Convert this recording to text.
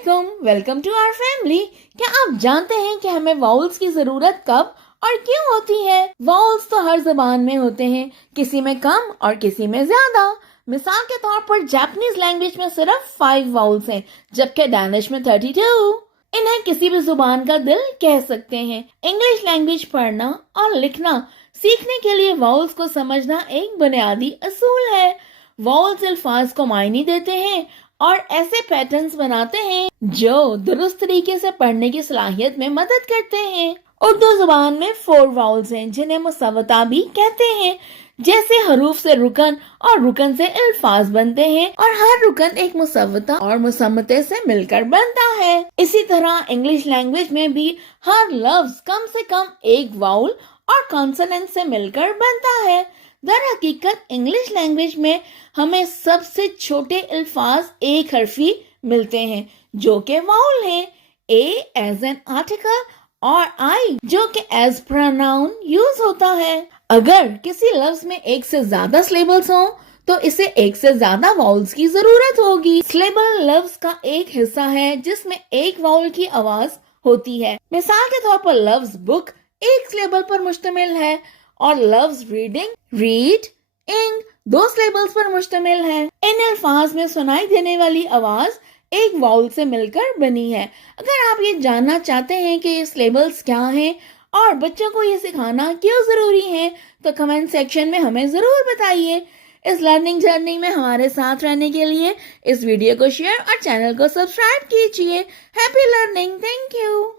वालेकुम, welcome to our family. क्या आप जानते हैं कि हमें वाउल्स की जरूरत कब और क्यों होती है? वाउल्स तो हर जबान में होते हैं, किसी में कम और किसी में ज्यादा। मिसाल के तौर पर जापानीज लैंग्वेज में सिर्फ 5 वाउल्स हैं, जबकि डैनिश में 32। इन्हें किसी भी जुबान का दिल कह सकते हैं। इंग्लिश लैंग्वेज पढ़ना और लिखना सीखने के लिए वाउल्स को समझना एक बुनियादी असूल है। वाउल्स अल्फाज को मायने देते हैं और ऐसे पैटर्न्स बनाते हैं जो दुरुस्त तरीके से पढ़ने की सलाहियत में मदद करते हैं। उर्दू जुबान में 4 वाउल्स हैं जिन्हें मुसव्वता भी कहते हैं। जैसे हरूफ से रुकन और रुकन से अल्फाज बनते हैं और हर रुकन एक मुसव्वता और मुसम्मते से मिलकर बनता है। इसी तरह इंग्लिश लैंग्वेज में भी हर लफ्ज कम से कम एक वाउल और कॉन्सोनेंट से मिलकर बनता है। दर हकीकत इंग्लिश लैंग्वेज में हमें सबसे छोटे अल्फाज एक हरफी मिलते हैं जो कि वाउल हैं। ए एज एन आर्टिकल और आई जो कि एज प्रोनाउन यूज होता है। अगर किसी लफ्ज में एक से ज्यादा सिलेबल्स हों तो इसे एक से ज्यादा वाउल्स की जरूरत होगी। सिलेबल लफ्ज का एक हिस्सा है जिसमें एक वाउल की आवाज होती है। मिसाल के तौर पर लफ्ज बुक एक सिलेबल पर मुश्तमिल है और लफ्ज रीडिंग रीड इंग 2 सिलेबल्स पर मुश्तमिल है। इन अल्फाज में सुनाई देने वाली आवाज एक वाउल से मिलकर बनी है। अगर आप ये जानना चाहते हैं कि ये सिलेबल्स क्या हैं और बच्चों को ये सिखाना क्यों जरूरी है तो कमेंट सेक्शन में हमें जरूर बताइए। इस लर्निंग जर्नी में हमारे साथ रहने के लिए इस वीडियो को शेयर और चैनल को सब्सक्राइब कीजिए। Happy learning, thank you.